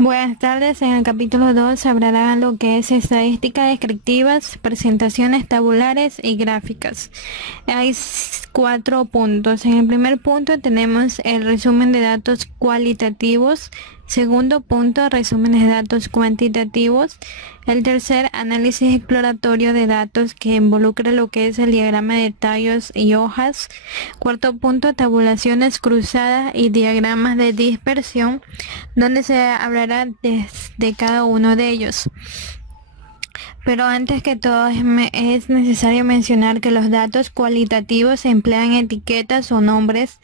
Buenas tardes, en el capítulo 2 se hablará lo que es estadística descriptivas, presentaciones tabulares y gráficas. Hay 4 puntos. En el primer punto tenemos el resumen de datos cualitativos. Segundo punto, resúmenes de datos cuantitativos. El tercer, análisis exploratorio de datos que involucra lo que es el diagrama de tallos y hojas. Cuarto punto, tabulaciones cruzadas y diagramas de dispersión, donde se hablará de cada uno de ellos. Pero antes que todo es necesario mencionar que los datos cualitativos emplean etiquetas o nombres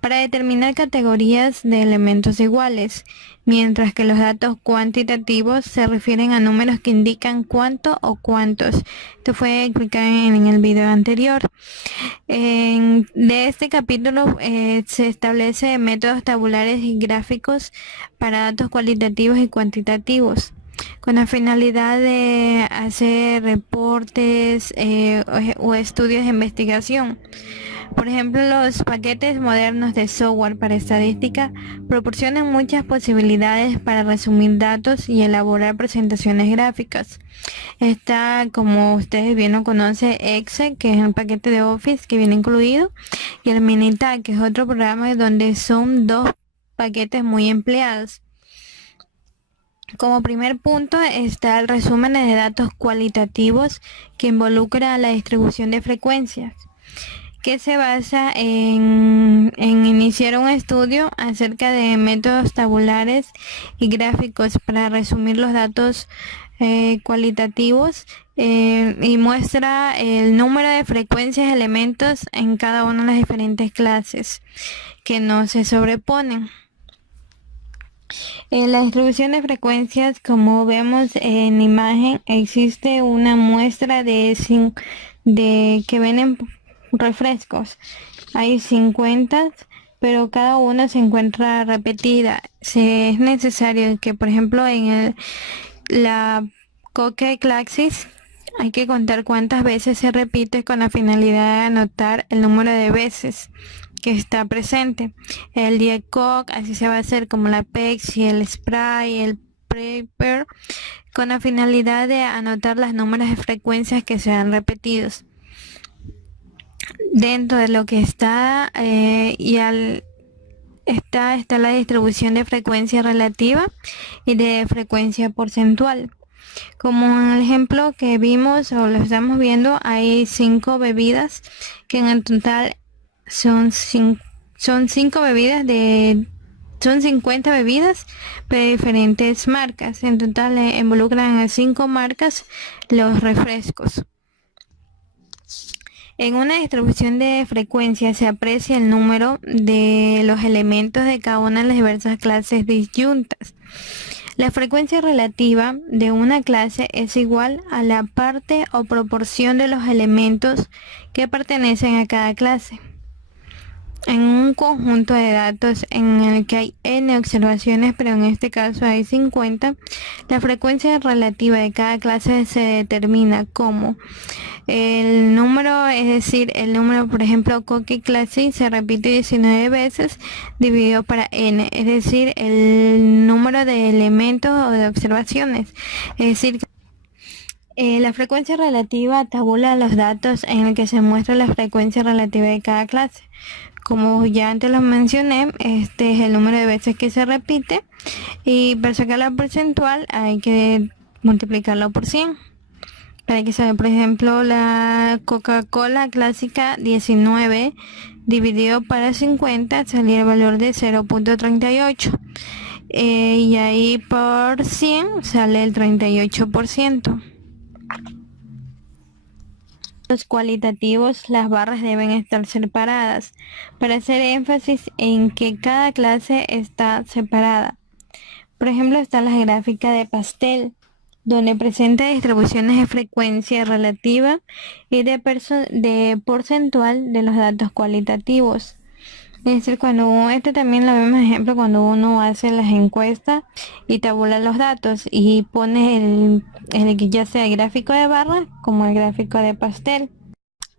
para determinar categorías de elementos iguales, mientras que los datos cuantitativos se refieren a números que indican cuánto o cuántos. Esto fue explicado en el video anterior. De este capítulo se establece métodos tabulares y gráficos para datos cualitativos y cuantitativos, con la finalidad de hacer reportes o estudios de investigación. Por ejemplo, los paquetes modernos de software para estadística proporcionan muchas posibilidades para resumir datos y elaborar presentaciones gráficas. Está, como ustedes bien lo conocen, Excel, que es un paquete de Office que viene incluido, y el Minitab, que es otro programa donde son dos paquetes muy empleados. Como primer punto está el resumen de datos cualitativos, que involucra la distribución de frecuencias, que se basa en iniciar un estudio acerca de métodos tabulares y gráficos para resumir los datos cualitativos, y muestra el número de frecuencias de elementos en cada una de las diferentes clases que no se sobreponen. En la distribución de frecuencias, como vemos en imagen, existe una muestra de que venden refrescos. Hay 50, pero cada uno se encuentra repetida. Es necesario que, por ejemplo, la Coca Claxis, hay que contar cuántas veces se repite con la finalidad de anotar el número de veces que está presente. El Diet Coke, así se va a hacer como la Pepsi, el Sprite, el Prepper, con la finalidad de anotar los números de frecuencias que sean repetidos. Dentro de lo que está está la distribución de frecuencia relativa y de frecuencia porcentual. Como en el ejemplo que vimos o lo estamos viendo, hay 5 bebidas que en el total son 50 bebidas, pero de diferentes marcas. En total involucran a 5 marcas los refrescos. En una distribución de frecuencia se aprecia el número de los elementos de cada una de las diversas clases disyuntas. La frecuencia relativa de una clase es igual a la parte o proporción de los elementos que pertenecen a cada clase. En un conjunto de datos en el que hay n observaciones, pero en este caso hay 50, la frecuencia relativa de cada clase se determina como el número, es decir, el número, por ejemplo, Coca Classic se repite 19 veces dividido para n, es decir, el número de elementos o de observaciones. Es decir, la frecuencia relativa tabula los datos en el que se muestra la frecuencia relativa de cada clase. Como ya antes lo mencioné, este es el número de veces que se repite, y para sacar la porcentual hay que multiplicarlo por 100. Para que salga, por ejemplo, la Coca-Cola clásica 19 dividido para 50 salía el valor de 0.38. Y ahí por 100 sale el 38%. Los cualitativos, las barras deben estar separadas para hacer énfasis en que cada clase está separada. Por ejemplo, está la gráfica de pastel, donde presenta distribuciones de frecuencia relativa y de porcentual de los datos cualitativos. Es decir, este también lo vemos ejemplo cuando uno hace las encuestas y tabula los datos y pone ya sea el gráfico de barra como el gráfico de pastel.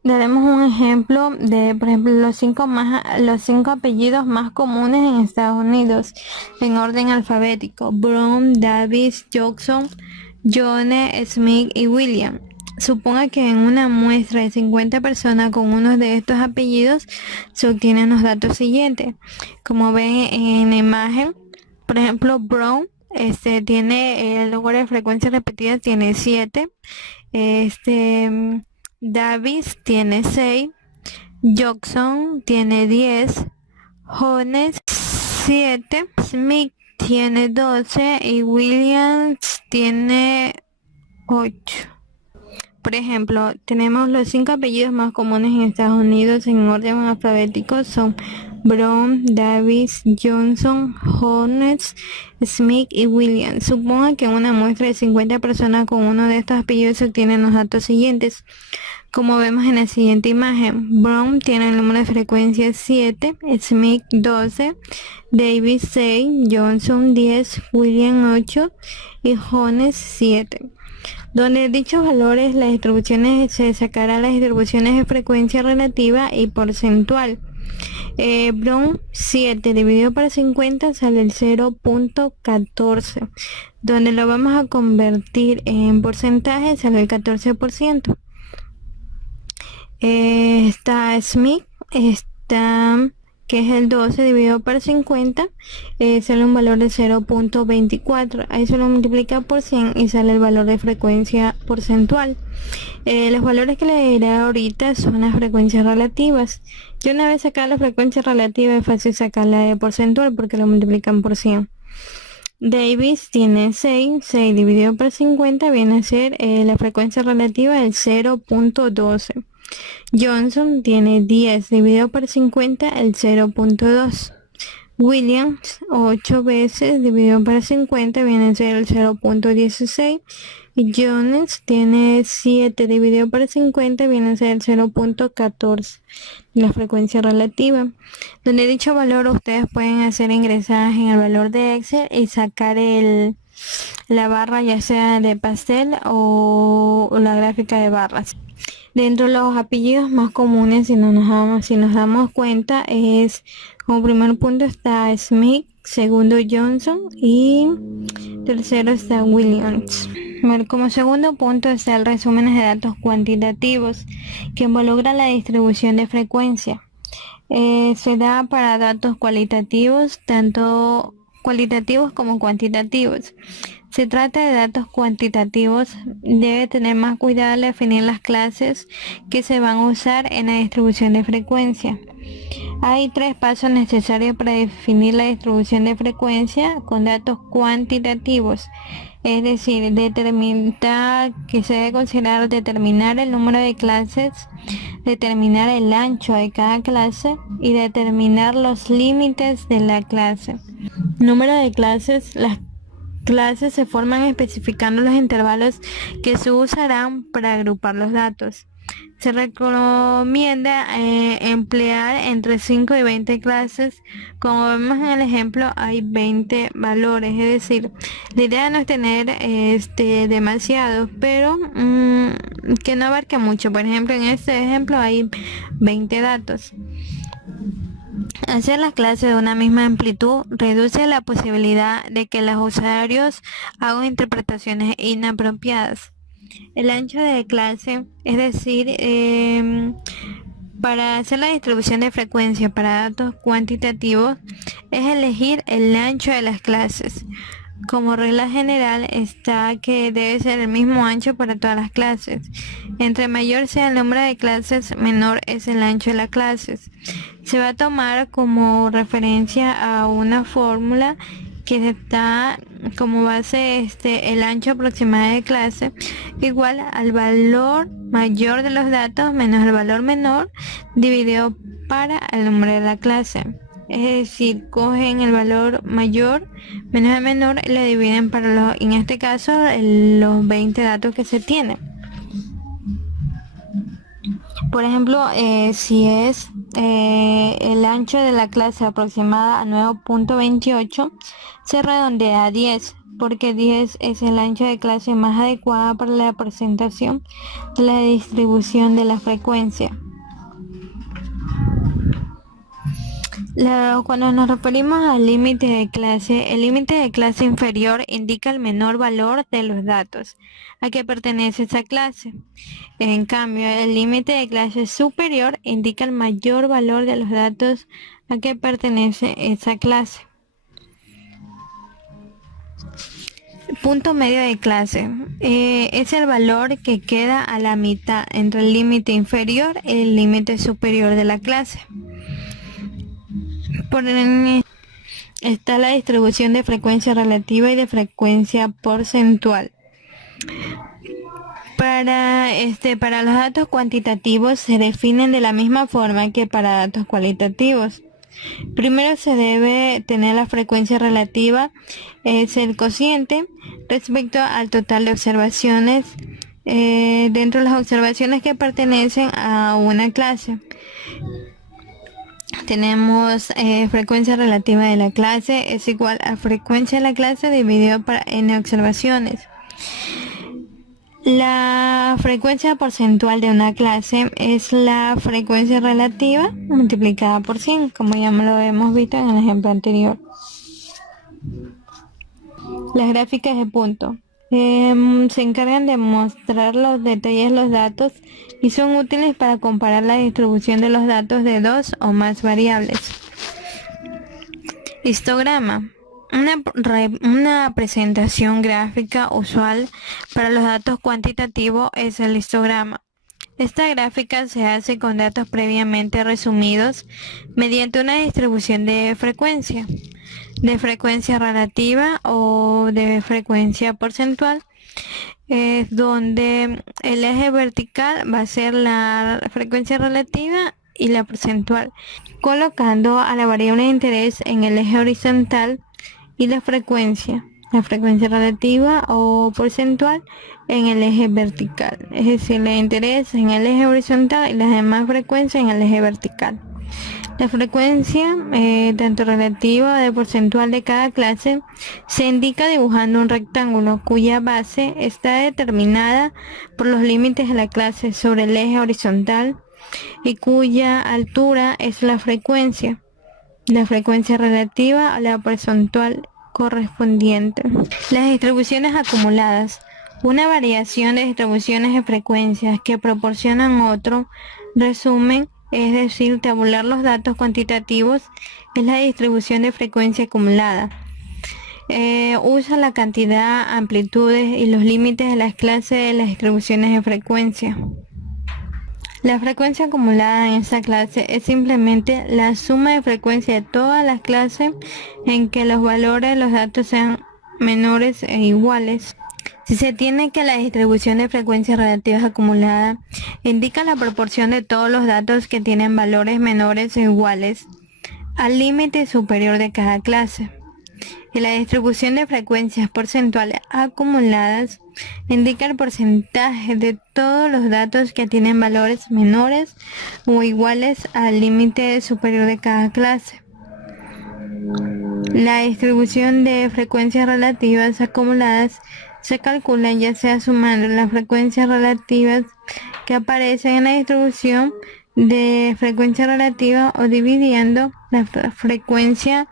Daremos un ejemplo de, por ejemplo, los cinco apellidos más comunes en Estados Unidos, en orden alfabético: Brown, Davis, Jackson, Jones, Smith y William. Suponga que en una muestra de 50 personas con uno de estos apellidos se obtienen los datos siguientes. Como ven en la imagen, por ejemplo, Brown tiene el número de frecuencias repetidas, tiene 7. Davis tiene 6, Jackson tiene 10, Jones 7, Smith tiene 12 y Williams tiene 8. Por ejemplo, tenemos los 5 apellidos más comunes en Estados Unidos en orden alfabético: son Brown, Davis, Johnson, Jones, Smith y Williams. Suponga que en una muestra de 50 personas con uno de estos apellidos se obtienen los datos siguientes. Como vemos en la siguiente imagen, Brown tiene el número de frecuencia 7, Smith 12, Davis 6, Johnson 10, Williams 8 y Jones 7. Donde dichos valores, las distribuciones, se sacarán las distribuciones de frecuencia relativa y porcentual. Brown 7 dividido por 50 sale el 0.14, donde lo vamos a convertir en porcentaje sale el 14%. Está Smith, que es el 12 dividido por 50, sale un valor de 0.24. Ahí se lo multiplica por 100 y sale el valor de frecuencia porcentual. Los valores que le diré ahorita son las frecuencias relativas. Y una vez sacada la frecuencia relativa es fácil sacarla de porcentual porque lo multiplican por 100. Davis tiene 6 dividido por 50 viene a ser la frecuencia relativa del 0.12. Johnson tiene 10 dividido por 50 el 0.2. Williams 8 veces dividido por 50 viene a ser el 0.16. Y Jones tiene 7 dividido por 50 viene a ser el 0.14. La frecuencia relativa. Donde dicho valor ustedes pueden hacer ingresadas en el valor de Excel y sacar la barra, ya sea de pastel o la gráfica de barras. Dentro de los apellidos más comunes, si nos damos cuenta, como primer punto está Smith, segundo Johnson y tercero está Williams. Bueno, como segundo punto está el resumen de datos cuantitativos, que involucra la distribución de frecuencia. Se da para datos cualitativos, tanto cualitativos como cuantitativos. Se trata de datos cuantitativos, debe tener más cuidado al definir las clases que se van a usar en la distribución de frecuencia. Hay 3 pasos necesarios para definir la distribución de frecuencia con datos cuantitativos, es decir, que se debe considerar determinar el número de clases, determinar el ancho de cada clase y determinar los límites de la clase. Número de clases. Las clases se forman especificando los intervalos que se usarán para agrupar los datos. Se recomienda emplear entre 5 y 20 clases. Como vemos en el ejemplo, hay 20 valores, es decir, la idea no es tener demasiados, pero que no abarque mucho. Por ejemplo, en este ejemplo hay 20 datos. Hacer las clases de una misma amplitud reduce la posibilidad de que los usuarios hagan interpretaciones inapropiadas. El ancho de clase, es decir, para hacer la distribución de frecuencia para datos cuantitativos, es elegir el ancho de las clases. Como regla general está que debe ser el mismo ancho para todas las clases. Entre mayor sea el número de clases, menor es el ancho de las clases. Se va a tomar como referencia a una fórmula que está como base el ancho aproximado de clase igual al valor mayor de los datos menos el valor menor dividido para el número de la clase. Es decir, cogen el valor mayor menos el menor y le dividen para en este caso los 20 datos que se tienen. Por ejemplo, si es el ancho de la clase aproximada a 9.28, se redondea a 10. porque 10 es el ancho de clase más adecuada para la presentación de la distribución de la frecuencia. Cuando nos referimos al límite de clase, el límite de clase inferior indica el menor valor de los datos a que pertenece esa clase. En cambio, el límite de clase superior indica el mayor valor de los datos a que pertenece esa clase. Punto medio de clase es el valor que queda a la mitad entre el límite inferior y el límite superior de la clase. Está la distribución de frecuencia relativa y de frecuencia porcentual. Para los datos cuantitativos se definen de la misma forma que para datos cualitativos. Primero se debe tener la frecuencia relativa, es el cociente respecto al total de observaciones dentro de las observaciones que pertenecen a una clase. Tenemos frecuencia relativa de la clase es igual a frecuencia de la clase dividido por n observaciones. La frecuencia porcentual de una clase es la frecuencia relativa multiplicada por 100, como ya lo hemos visto en el ejemplo anterior. Las gráficas de punto se encargan de mostrar los detalles de los datos y son útiles para comparar la distribución de los datos de dos o más variables. Histograma. Una presentación gráfica usual para los datos cuantitativos es el histograma. Esta gráfica se hace con datos previamente resumidos mediante una distribución de frecuencia relativa o de frecuencia porcentual, donde el eje vertical va a ser la frecuencia relativa y la porcentual, colocando a la variable de interés en el eje horizontal y la frecuencia relativa o porcentual en el eje vertical, es decir, el interés en el eje horizontal y las demás frecuencias en el eje vertical. La frecuencia, tanto relativa o de porcentual de cada clase, se indica dibujando un rectángulo cuya base está determinada por los límites de la clase sobre el eje horizontal y cuya altura es la frecuencia relativa a la porcentual correspondiente. Las distribuciones acumuladas. Una variación de distribuciones de frecuencias que proporcionan otro resumen, es decir, tabular los datos cuantitativos, es la distribución de frecuencia acumulada. Usa la cantidad, amplitudes y los límites de las clases de las distribuciones de frecuencia. La frecuencia acumulada en esa clase es simplemente la suma de frecuencia de todas las clases en que los valores de los datos sean menores e iguales. Si se tiene que la distribución de frecuencias relativas acumulada indica la proporción de todos los datos que tienen valores menores o iguales al límite superior de cada clase, y la distribución de frecuencias porcentuales acumuladas indica el porcentaje de todos los datos que tienen valores menores o iguales al límite superior de cada clase. La distribución de frecuencias relativas acumuladas se calcula ya sea sumando las frecuencias relativas que aparecen en la distribución de frecuencia relativa o dividiendo la frecuencia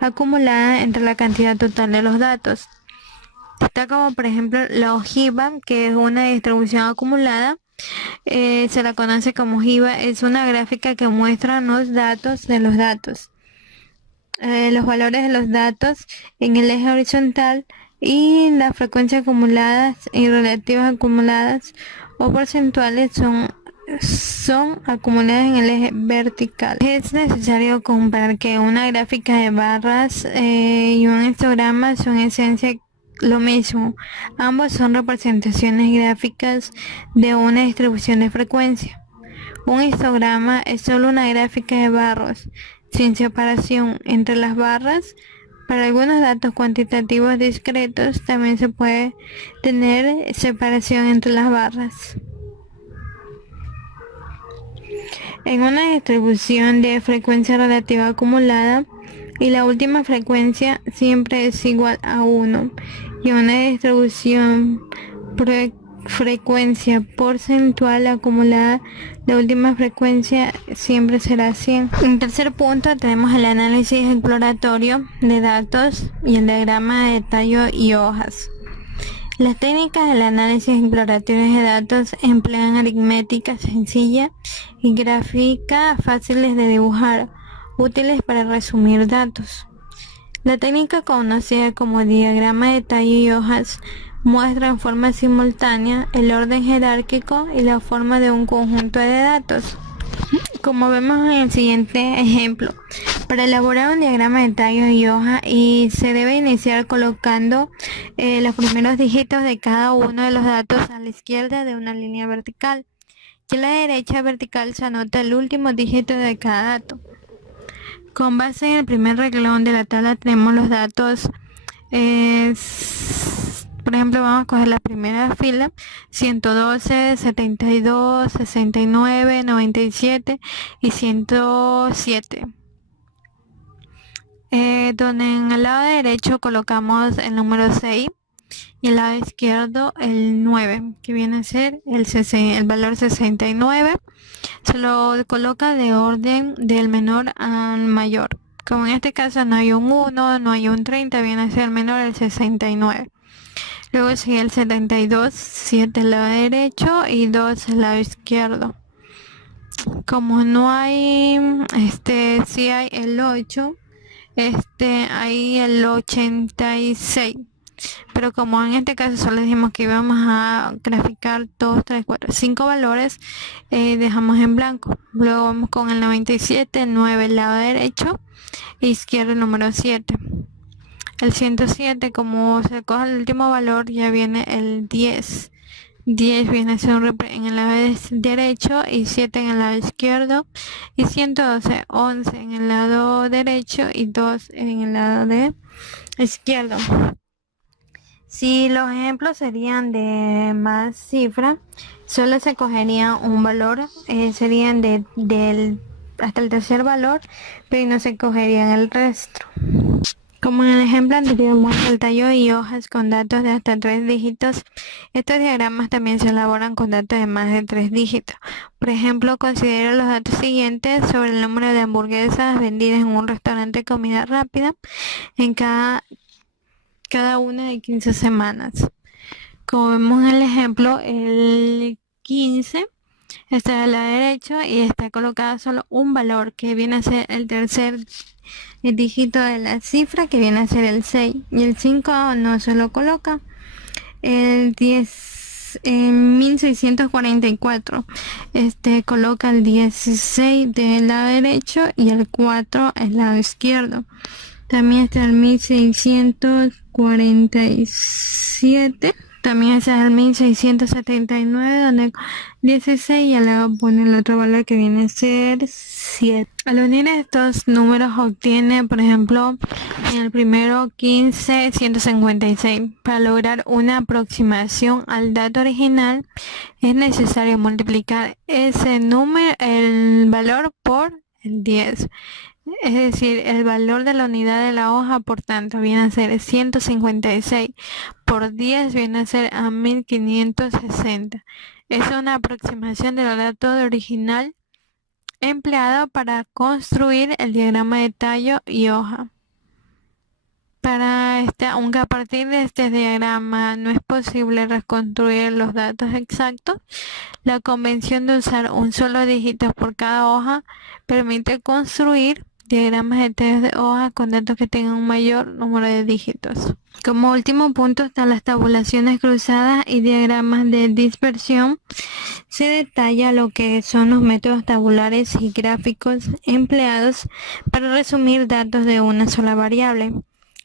acumulada entre la cantidad total de los datos. Está como por ejemplo la ojiva, que es una distribución acumulada, se la conoce como ojiva, es una gráfica que muestra los datos de los datos, los valores de los datos en el eje horizontal y las frecuencias acumuladas y relativas acumuladas o porcentuales son acumuladas en el eje vertical. Es necesario comparar que una gráfica de barras y un histograma son en esencia lo mismo. Ambos son representaciones gráficas de una distribución de frecuencia. Un histograma es solo una gráfica de barras sin separación entre las barras. Para algunos datos cuantitativos discretos también se puede tener separación entre las barras. En una distribución de frecuencia relativa acumulada, y la última frecuencia siempre es igual a 1, y una distribución frecuencia porcentual acumulada, la última frecuencia siempre será 100. En tercer punto tenemos el análisis exploratorio de datos y el diagrama de tallo y hojas. Las técnicas del análisis exploratorio de datos emplean aritmética sencilla y gráfica fáciles de dibujar, útiles para resumir datos. La técnica conocida como diagrama de tallo y hojas muestra en forma simultánea el orden jerárquico y la forma de un conjunto de datos. Como vemos en el siguiente ejemplo, para elaborar un diagrama de tallo y hoja se debe iniciar colocando los primeros dígitos de cada uno de los datos a la izquierda de una línea vertical, y a la derecha vertical se anota el último dígito de cada dato. Con base en el primer renglón de la tabla tenemos los datos, por ejemplo vamos a coger la primera fila, 112, 72, 69, 97 y 107. Donde en el lado derecho colocamos el número 6 y el lado izquierdo el 9, que viene a ser el valor 69. Se lo coloca de orden del menor al mayor. Como en este caso no hay un 1, no hay un 30, viene a ser el menor el 69. Luego sigue el 72, 7 al lado derecho y 2 al lado izquierdo. Como no hay, sí hay el 8, hay el 86. Pero como en este caso solo dijimos que íbamos a graficar 2, 3, 4, 5 valores, dejamos en blanco. Luego vamos con el 97, 9 el lado derecho, izquierdo el número 7. El 107, como se coge el último valor, ya viene el 10. 10 viene a ser en el lado derecho y 7 en el lado izquierdo. Y 112, 11 en el lado derecho y 2 en el lado de izquierdo. Si los ejemplos serían de más cifra, solo se cogería un valor, serían hasta el tercer valor, pero no se cogerían el resto. Como en el ejemplo anterior muestra el tallo y hojas con datos de hasta 3 dígitos, estos diagramas también se elaboran con datos de más de 3 dígitos. Por ejemplo, considera los datos siguientes sobre el número de hamburguesas vendidas en un restaurante de comida rápida en cada una de 15 semanas. Como vemos en el ejemplo, el 15 está a la derecha y está colocado solo un valor que viene a ser el tercer dígito de la cifra, que viene a ser el 6, y el 5 no se lo coloca. El 10 en 1644 coloca el 16 del lado derecho y el 4 del lado izquierdo. También está el 1647, también está el 1679, donde 16 y al lado pone el otro valor que viene a ser 7. Al unir estos números obtiene, por ejemplo, en el primero 15, 156. Para lograr una aproximación al dato original es necesario multiplicar ese número, el valor, por el 10. Es decir, el valor de la unidad de la hoja, por tanto, viene a ser 156 por 10, viene a ser a 1560. Es una aproximación del dato original empleado para construir el diagrama de tallo y hoja. Aunque a partir de este diagrama no es posible reconstruir los datos exactos, la convención de usar un solo dígito por cada hoja permite construir diagramas de tallos de hoja con datos que tengan un mayor número de dígitos. Como último punto están las tabulaciones cruzadas y diagramas de dispersión. Se detalla lo que son los métodos tabulares y gráficos empleados para resumir datos de una sola variable.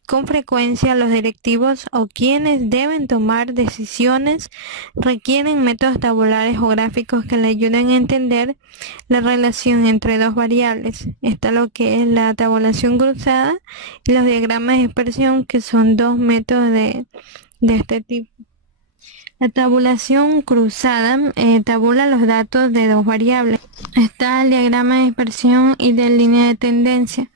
Con frecuencia los directivos o quienes deben tomar decisiones requieren métodos tabulares o gráficos que le ayuden a entender la relación entre dos variables. Está lo que es la tabulación cruzada y los diagramas de dispersión, que son dos métodos de este tipo. La tabulación cruzada tabula los datos de dos variables. Está el diagrama de dispersión y de línea de tendencia.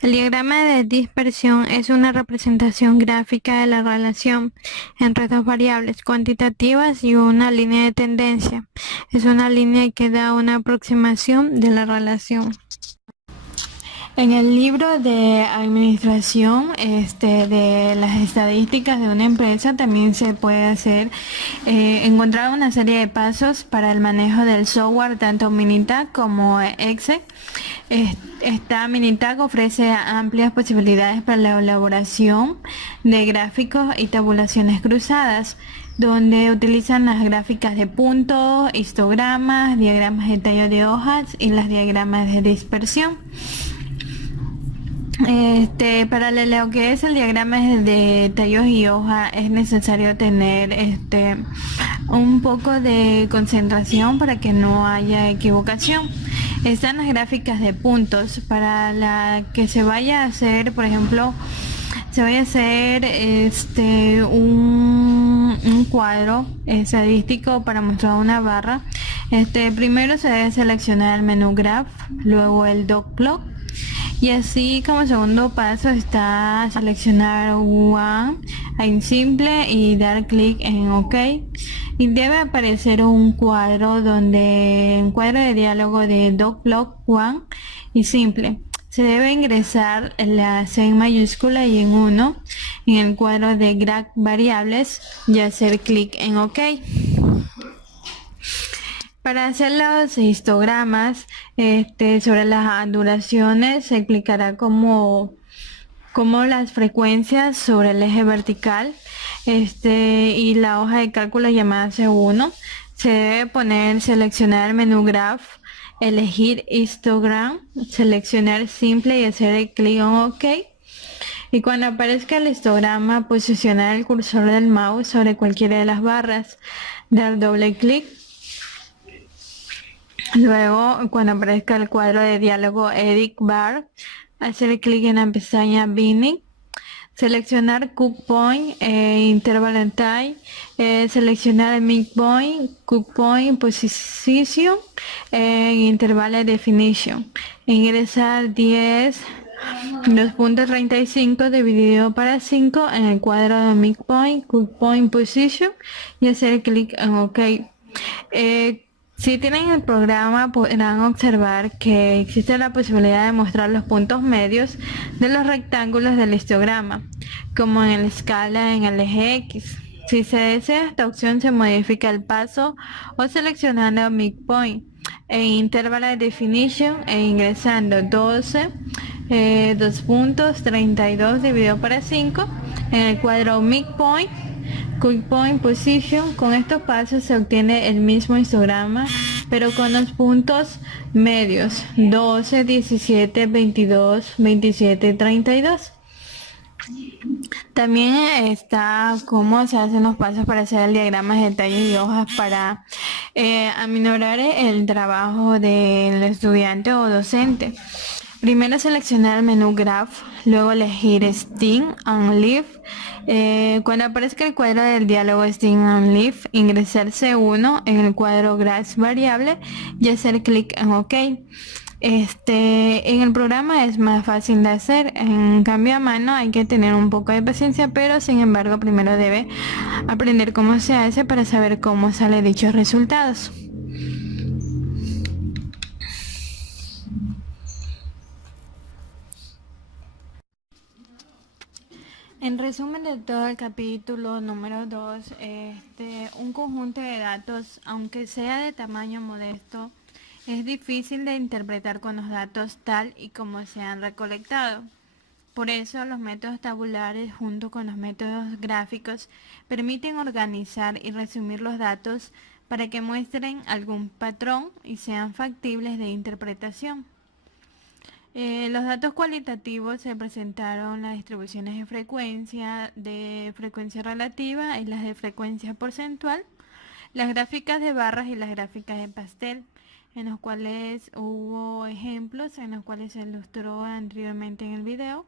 El diagrama de dispersión es una representación gráfica de la relación entre dos variables cuantitativas y una línea de tendencia. Es una línea que da una aproximación de la relación. En el libro de administración de las estadísticas de una empresa también se puede encontrar una serie de pasos para el manejo del software, tanto Minitab como Excel. Esta Minitab ofrece amplias posibilidades para la elaboración de gráficos y tabulaciones cruzadas, donde utilizan las gráficas de puntos, histogramas, diagramas de tallo de hojas y las diagramas de dispersión. Para lo que es el diagrama de tallos y hoja es necesario tener un poco de concentración para que no haya equivocación. Están las gráficas de puntos para la que se vaya a hacer, por ejemplo, se vaya a hacer un cuadro estadístico para mostrar una barra. Primero se debe seleccionar el menú Graph, luego el Dot Plot. Y así como segundo paso está seleccionar One en simple y dar clic en OK. Y debe aparecer un cuadro de diálogo de Dotplot One y simple. Se debe ingresar la C en mayúscula y en 1 en el cuadro de Graph Variables y hacer clic en OK. Para hacer los histogramas sobre las duraciones se explicará como las frecuencias sobre el eje vertical y la hoja de cálculo llamada C1. Se debe seleccionar el menú Graph, elegir histogram, seleccionar simple y hacer el clic en OK. Y cuando aparezca el histograma, posicionar el cursor del mouse sobre cualquiera de las barras, dar doble clic. Luego, cuando aparezca el cuadro de diálogo Edit Bar, hacer clic en la pestaña Binning, seleccionar Cut Point, Interval and Time, seleccionar el Midpoint, Cut Point, Position, Interval and Definition, ingresar 10, 2.35 dividido para 5 en el cuadro de Midpoint, Cut Point, Position y hacer clic en OK. Si tienen el programa podrán observar que existe la posibilidad de mostrar los puntos medios de los rectángulos del histograma, como en la escala en el eje X. Si se desea esta opción se modifica el paso o seleccionando Midpoint en Interval Definition e ingresando 12, 2.32 dividido para 5 en el cuadro Midpoint, Cut Point Position. Con estos pasos se obtiene el mismo histograma, pero con los puntos medios 12, 17, 22, 27, 32. También está cómo se hacen los pasos para hacer el diagrama de detalles y hojas para aminorar el trabajo del estudiante o docente. Primero seleccionar el menú Graph, luego elegir Sting and Leaf. Cuando aparezca el cuadro del diálogo Sting and Leaf, ingresar C1 en el cuadro Graph Variable y hacer clic en OK. En el programa es más fácil de hacer, en cambio a mano hay que tener un poco de paciencia, pero sin embargo primero debe aprender cómo se hace para saber cómo salen dichos resultados. En resumen de todo el capítulo número 2, un conjunto de datos, aunque sea de tamaño modesto, es difícil de interpretar con los datos tal y como se han recolectado. Por eso los métodos tabulares junto con los métodos gráficos permiten organizar y resumir los datos para que muestren algún patrón y sean factibles de interpretación. Los datos cualitativos se presentaron las distribuciones de frecuencia relativa y las de frecuencia porcentual, las gráficas de barras y las gráficas de pastel, en los cuales hubo ejemplos en los cuales se ilustró anteriormente en el video.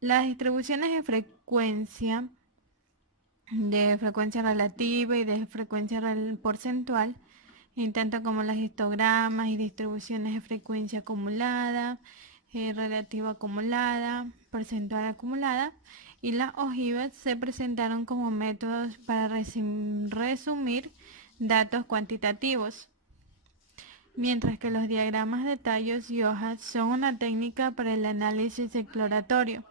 Las distribuciones de frecuencia de frecuencia relativa y de frecuencia porcentual, en tanto como los histogramas y distribuciones de frecuencia acumulada, relativa acumulada, porcentual acumulada, y las ojivas se presentaron como métodos para resumir datos cuantitativos, mientras que los diagramas de tallos y hojas son una técnica para el análisis exploratorio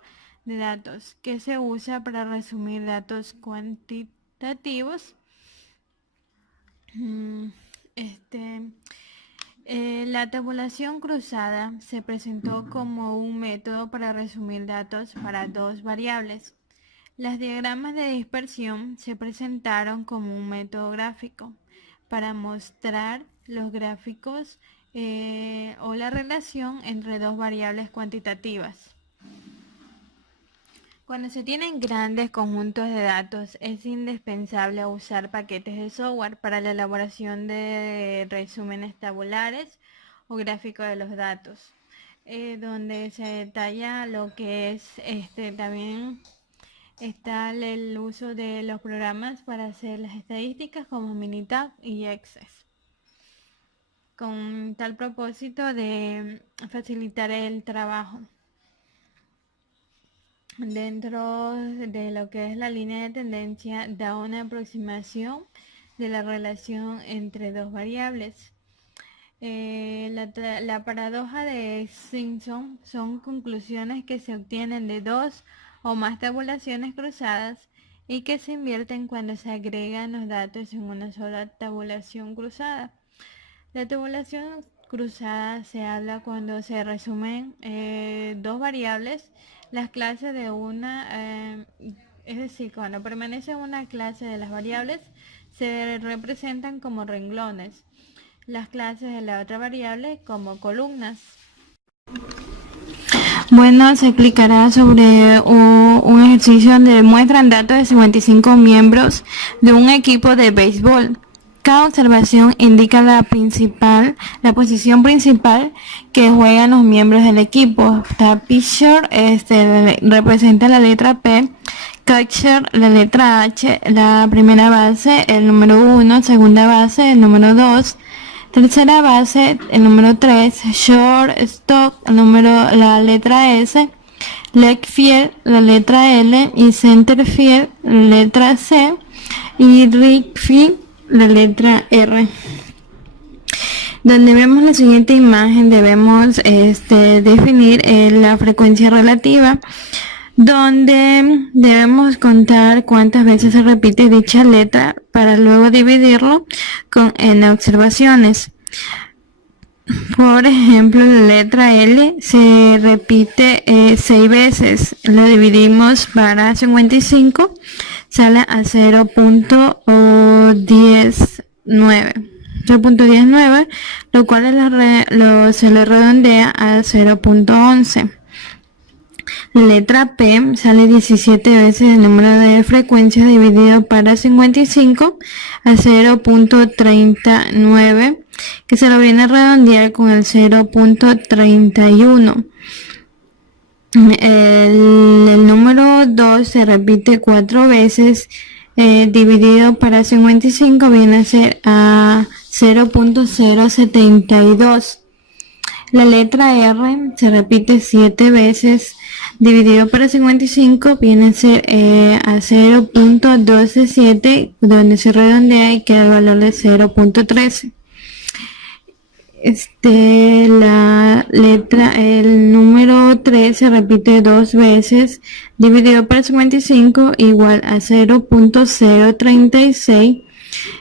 de datos que se usa para resumir datos cuantitativos. La tabulación cruzada se presentó como un método para resumir datos para dos variables. Los diagramas de dispersión se presentaron como un método gráfico para mostrar los gráficos o la relación entre dos variables cuantitativas. Cuando se tienen grandes conjuntos de datos, es indispensable usar paquetes de software para la elaboración de resúmenes tabulares o gráficos de los datos, donde se detalla lo que es también está el uso de los programas para hacer las estadísticas como Minitab y Access, con tal propósito de facilitar el trabajo. Dentro de lo que es la línea de tendencia, da una aproximación de la relación entre dos variables. La paradoja de Simpson son conclusiones que se obtienen de dos o más tabulaciones cruzadas y que se invierten cuando se agregan los datos en una sola tabulación cruzada. La tabulación cruzada se habla cuando se resumen dos variables, las clases de una, es decir, cuando permanece una clase de las variables, se representan como renglones, las clases de la otra variable como columnas. Bueno, se explicará sobre un ejercicio donde muestran datos de 55 miembros de un equipo de béisbol. Cada observación indica la posición principal que juegan los miembros del equipo. Pitcher representa la letra P, catcher la letra H, la primera base el número 1, segunda base el número 2, tercera base el número 3, shortstop la letra S, left field la letra L y center field la letra C y right field la letra R. Donde vemos la siguiente imagen, debemos definir la frecuencia relativa, donde debemos contar cuántas veces se repite dicha letra para luego dividirlo en observaciones. Por ejemplo, la letra L se repite 6 veces, lo dividimos para 55, sale a 0.19, lo cual se le redondea a 0.11. La letra P sale 17 veces el número de frecuencias dividido para 55 a 0.39, que se lo viene a redondear con el 0.31. El número 2 se repite 4 veces, dividido para 55 viene a ser a 0.072. La letra R se repite 7 veces, dividido para 55 viene a ser a 0.127, donde se redondea y queda el valor de 0.13. El número 3 se repite 2 veces, dividido por 55 igual a 0.036,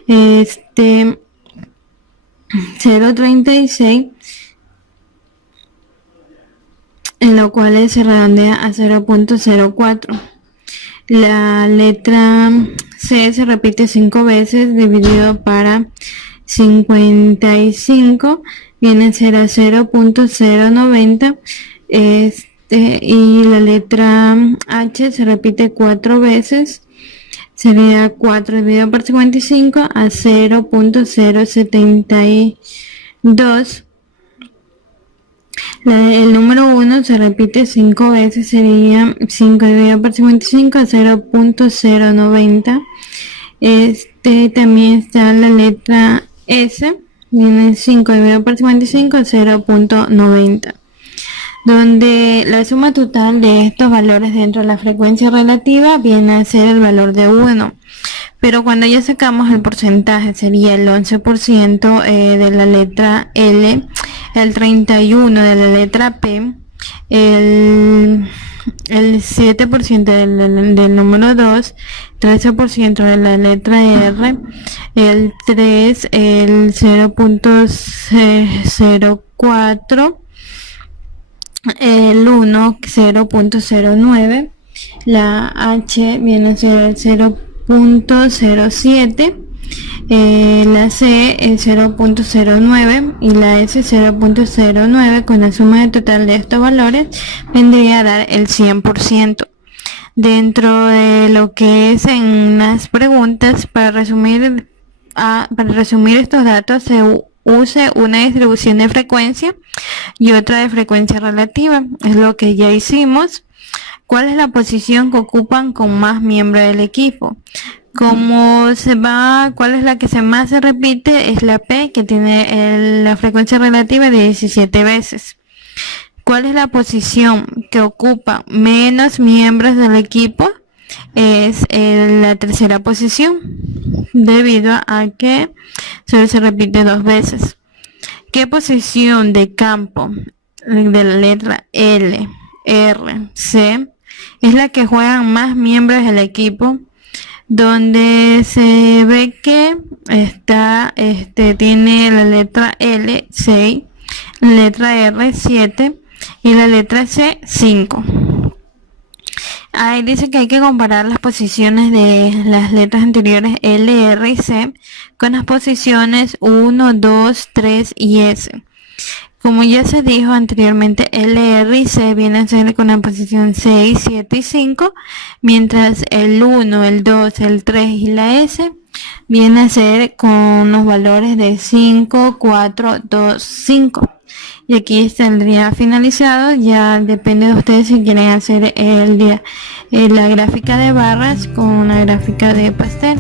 0.36, en lo cual se redondea a 0.04. La letra C se repite 5 veces, dividido para 55 viene a ser a 0.090, y la letra H se repite 4 veces, sería 4 dividido por 55 a 0.072. El número 1 se repite 5 veces, sería 5 dividido por 55 a 0.090. También está la letra S, viene 5 dividido por 55, 0.90, donde la suma total de estos valores dentro de la frecuencia relativa viene a ser el valor de 1. Pero cuando ya sacamos el porcentaje sería el 11% de la letra L, el 31% de la letra P, el 7% del número 2, 13% de la letra R, el 3, el 0.04, el 1, 0.09, la H viene a ser el 0.07, la C es 0.09 y la S 0.09. Con la suma de total de estos valores vendría a dar el 100%. Dentro de lo que es en las preguntas, para resumir estos datos, se use una distribución de frecuencia y otra de frecuencia relativa. Es lo que ya hicimos. ¿Cuál es la posición que ocupan con más miembros del equipo? ¿Cuál es la que más se repite? Es la P, que tiene la frecuencia relativa de 17 veces. ¿Cuál es la posición que ocupa menos miembros del equipo? Es la tercera posición, debido a que solo se repite 2 veces. ¿Qué posición de campo de la letra L, R, C es la que juegan más miembros del equipo? Donde se ve que tiene la letra L 6, la letra R 7 y la letra C 5. Ahí dice que hay que comparar las posiciones de las letras anteriores L, R y C con las posiciones 1, 2, 3 y S. Como ya se dijo anteriormente, L, R y C vienen a ser con la posición 6, 7 y 5, mientras el 1, el 2, el 3 y la S viene a ser con los valores de 5, 4, 2, 5. Y aquí tendría finalizado. Ya depende de ustedes si quieren hacer la gráfica de barras con una gráfica de pastel.